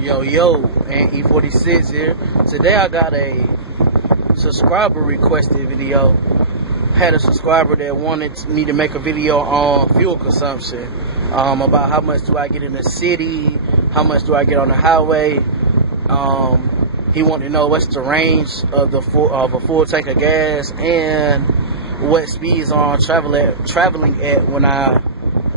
Yo, and E46 here. Today I got a subscriber requested video. Had a subscriber that wanted me to make a video on fuel consumption, about how much do I get in the city, how much do I get on the highway. He wanted to know what's the range of a full tank of gas and what speeds I'm traveling at when I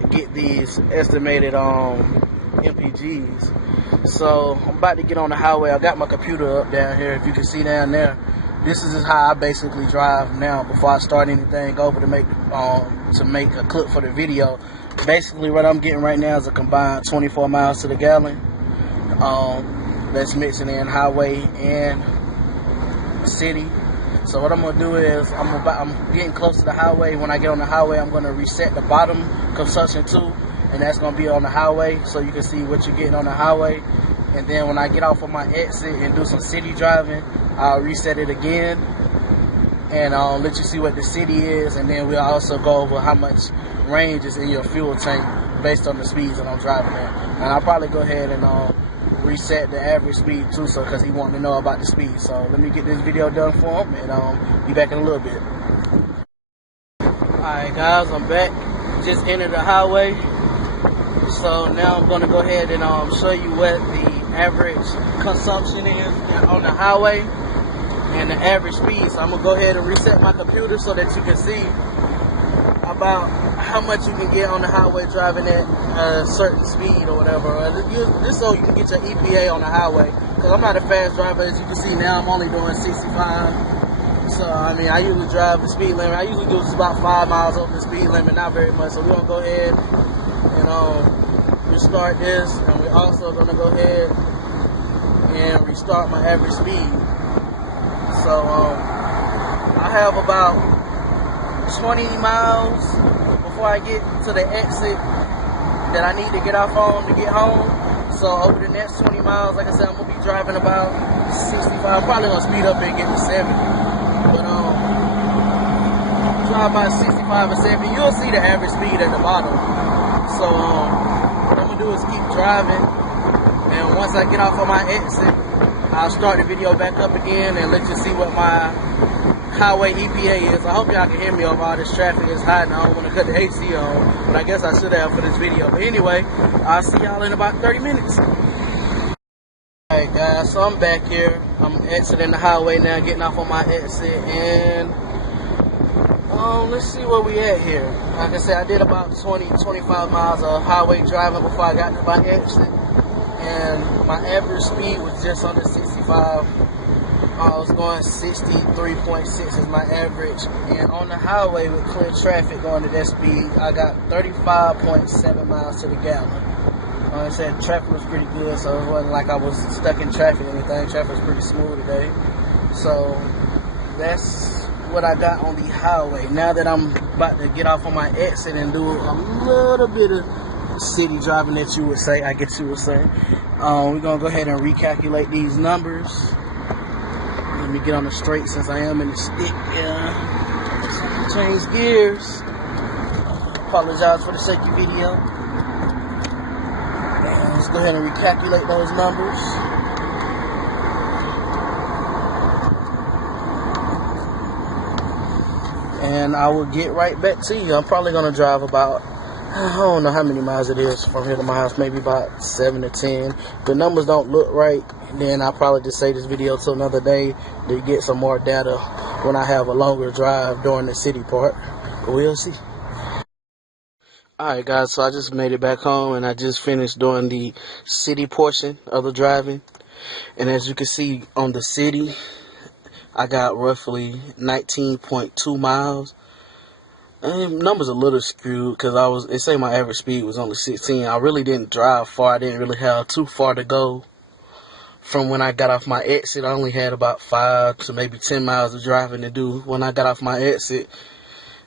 get these estimated MPGs. So I'm about to get on the highway. I got my computer up down here, if you can see down there. This is how I basically drive now before I start anything over to make a clip for the video. Basically what I'm getting right now is a combined 24 miles to the gallon. That's mixing in highway and city. So what I'm gonna do is I'm getting close to the highway. When I get on the highway, I'm gonna reset the bottom consumption too, and that's gonna be on the highway, so you can see what you're getting on the highway. And then when I get off of my exit and do some city driving, I'll reset it again and let you see what the city is, and then we'll also go over how much range is in your fuel tank based on the speeds that I'm driving at. And I'll probably go ahead and reset the average speed too, so because he wanted to know about the speed. So let me get this video done for him, and be back in a little bit. Alright guys, I'm back. Just entered the highway. So now I'm gonna go ahead and show you what the average consumption is on the highway and the average speed. So I'm gonna go ahead and reset my computer so that you can see about how much you can get on the highway driving at a certain speed or whatever. This so you can get your EPA on the highway, because I'm not a fast driver. As you can see now, I'm only doing 65. So I mean, I usually drive the speed limit. I usually do about 5 miles over the speed limit, not very much. So we're gonna go ahead and restart this, and we're also gonna go ahead and restart my average speed. So I have about 20 miles before I get to the exit that I need to get off on to get home. So over the next 20 miles, like I said, I'm gonna be driving about 65. I'm probably gonna speed up and get to 70. But drive about 65 or 70. You'll see the average speed at the bottom. So what I'm gonna do is keep driving, and once I get off on my exit, I'll start the video back up again and let you see what my highway EPA is. I hope y'all can hear me over all this traffic. It's hot and I don't want to cut the AC on, but I guess I should have for this video. But anyway, I'll see y'all in about 30 minutes. Alright guys, so I'm back here. I'm exiting the highway now, getting off on my exit, and let's see where we at here. Like I said, I did about 20-25 miles of highway driving before I got to my exit, and my average speed was just under 65. I was going 63.6 is my average, and on the highway with clear traffic going at that speed, I got 35.7 miles to the gallon. Like I said, traffic was pretty good, so it wasn't like I was stuck in traffic or anything. Traffic was pretty smooth today. So that's what I got on the highway. Now that I'm about to get off on my exit and do a little bit of city driving, that you would say, I guess you would say, we're gonna go ahead and recalculate these numbers. Let me get on the straight since I am in the stick. Change gears. Apologize for the shaky video. And let's go ahead and recalculate those numbers. And I will get right back to you. I'm probably gonna drive about, I don't know how many miles it is from here to my house, maybe about 7 to 10. If the numbers don't look right, then I'll probably just save this video till another day to get some more data when I have a longer drive during the city part. But we'll see. Alright guys, so I just made it back home, and I just finished doing the city portion of the driving. And as you can see on the city, I got roughly 19.2 miles. And numbers a little skewed because they say my average speed was only 16. I really didn't drive far. I didn't really have too far to go from when I got off my exit. I only had about 5 to maybe 10 miles of driving to do when I got off my exit.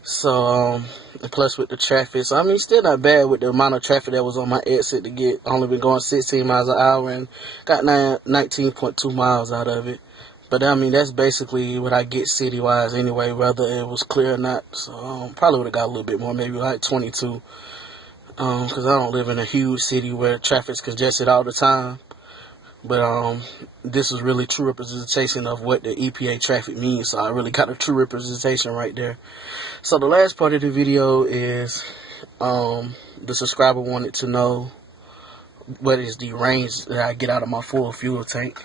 So, plus with the traffic. So, I mean, still not bad with the amount of traffic that was on my exit to get. Only been going 16 miles an hour and got 19.2 miles out of it. But I mean, that's basically what I get city-wise anyway, whether it was clear or not. So probably would have got a little bit more, maybe like 22. Because I don't live in a huge city where traffic's congested all the time. But this is really true representation of what the EPA traffic means. So I really got a true representation right there. So the last part of the video is the subscriber wanted to know what is the range that I get out of my full fuel tank.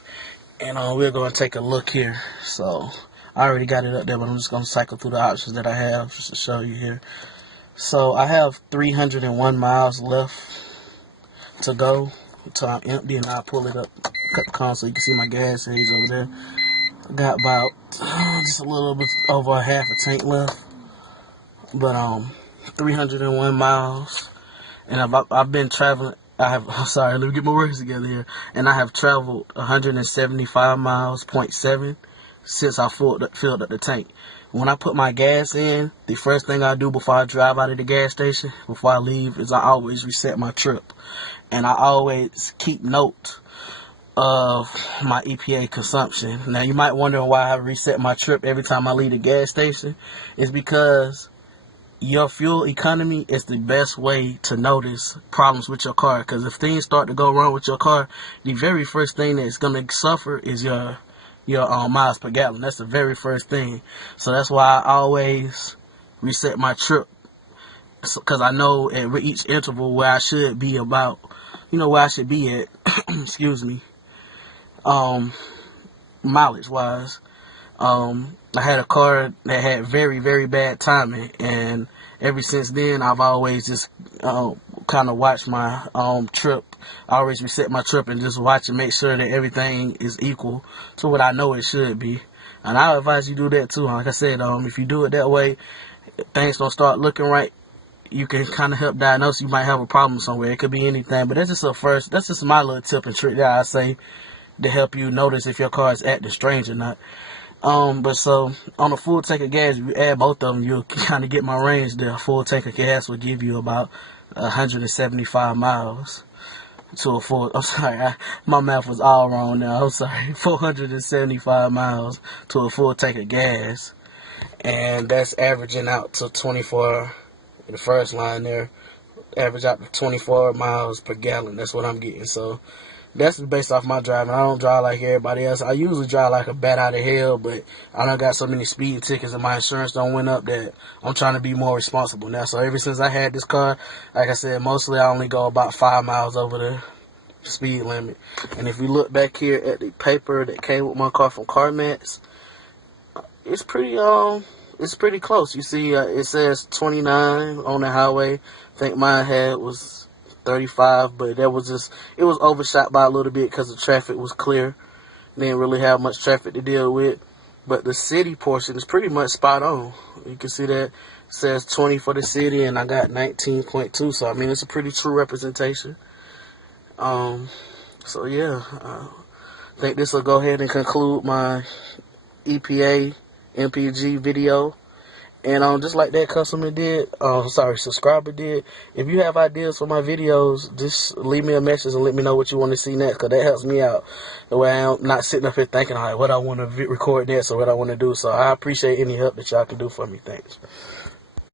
And we're going to take a look here. So I already got it up there, but I'm just going to cycle through the options that I have just to show you here. So I have 301 miles left to go until I'm empty, and I'll pull it up, cut the console so you can see my gas gauge over there. I got about just a little bit over half a tank left, but 301 miles, and I've been traveling. I'm sorry, let me get my words together here. And I have traveled 175 miles, 0.7, since I filled up the tank. When I put my gas in, the first thing I do before I drive out of the gas station, before I leave, is I always reset my trip. And I always keep note of my EPA consumption. Now, you might wonder why I reset my trip every time I leave the gas station. It's because your fuel economy is the best way to notice problems with your car. Because if things start to go wrong with your car, the very first thing that's going to suffer is your miles per gallon. That's the very first thing. So that's why I always reset my trip, because I know at each interval where I should be about, where I should be at, excuse me, mileage wise. I had a car that had very, very bad timing, and ever since then, I've always just kind of watched my trip. I always reset my trip and just watch and make sure that everything is equal to what I know it should be. And I advise you do that too. Like I said, if you do it that way, things don't start looking right. You can kind of help diagnose you might have a problem somewhere. It could be anything, but that's just my little tip and trick that I say to help you notice if your car is acting strange or not. But so on a full tank of gas, if you add both of them, you'll kind of get my range there. A full tank of gas will give you about 175 miles to a full. I'm sorry, my math was all wrong now. I'm sorry, 475 miles to a full tank of gas, and that's averaging out to 24. The first line there, average out to 24 miles per gallon. That's what I'm getting. So that's based off my driving. I don't drive like everybody else. I usually drive like a bat out of hell, but I done got so many speeding tickets and my insurance don't went up that I'm trying to be more responsible now. So ever since I had this car, like I said, mostly I only go about 5 miles over the speed limit. And if we look back here at the paper that came with my car from CarMax, it's pretty close. You see, it says 29 on the highway. I think mine was 35, but it was overshot by a little bit because the traffic was clear. Didn't really have much traffic to deal with. But the city portion is pretty much spot on. You can see that it says 20 for the city, and I got 19.2. So I mean, it's a pretty true representation. So yeah, I think this will go ahead and conclude my EPA MPG video. And just like that subscriber did, if you have ideas for my videos, just leave me a message and let me know what you want to see next, because that helps me out. The way I'm not sitting up here thinking, all right, what I want to record next or what I want to do. So I appreciate any help that y'all can do for me. Thanks.